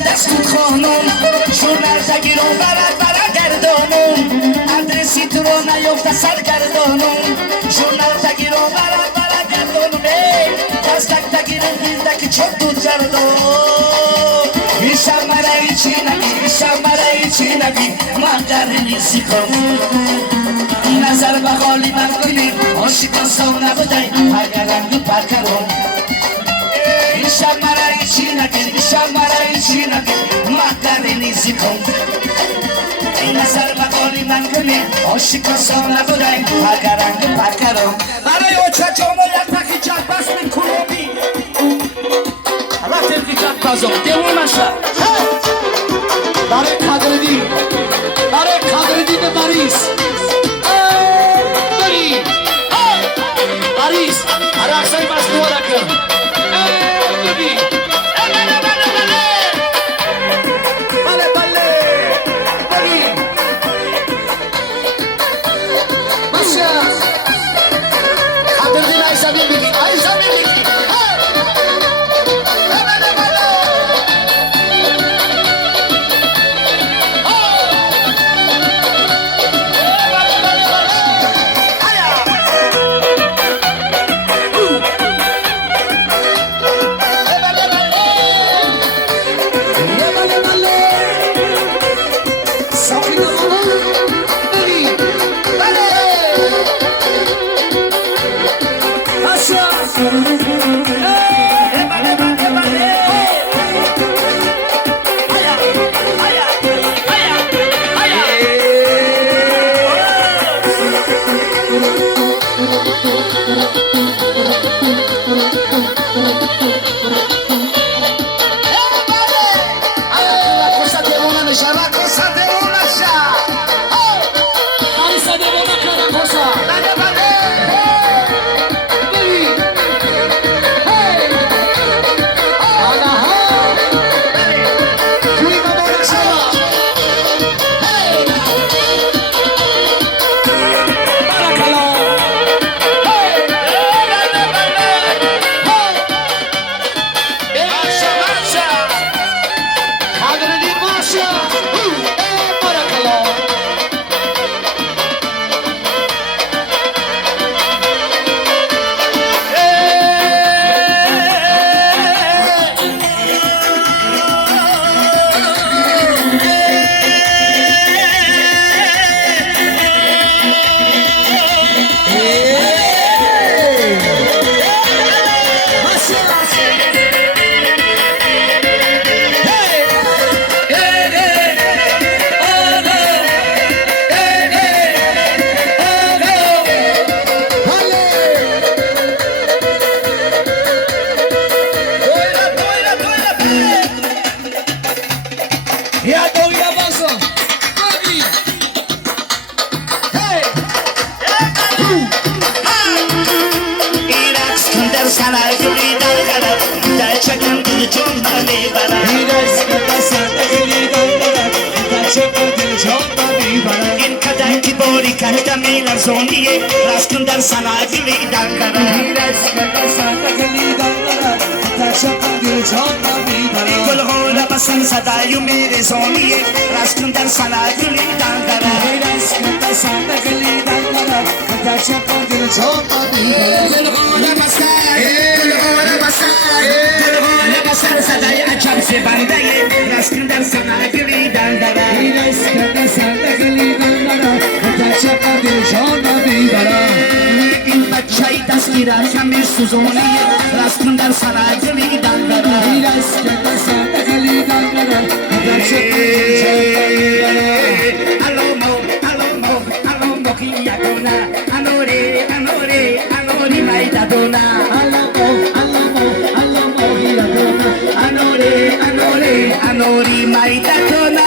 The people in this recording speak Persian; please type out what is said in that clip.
دستت خانم شونر زگیر و برگردانم ادرسی تو رو نیفته سرگردانم شونر زگیر و برگردانم دستک تگیرم بیردک چود دود زردان بیشم مرایی چی نگی بیشم مرایی چی نگی مقدر نیسی کن نظر بخالی من کنی عاشقان سو نبودی اگر رنگو پرکرم بیشم مرایی چی نگی بیشم مرایی چی نگی مقدر نیسی کن نظر بخالی من کنی عاشقان سو نبودی اگر رنگو پرکرم برای اوچه جامو یک پکی جد بس من کلوبی رفتیم که جد بازم دیوون نشه برای قدردی به بریس بریس هر اکسای بس دواره کن این کدک باری کنده میلر زونیه رستون در سناگلی دنگره این گلغوره بسن صدایو میره زونیه رستون در سناگلی دنگره گلغوره بسن صدای عجب زبنده رستون در سناگلی دنگره این بچه‌ی دستگیرش همی سوزونه رستون در سناگلی دنگره الامو کی یکونه انوری مایدادونه انوری مایدادونه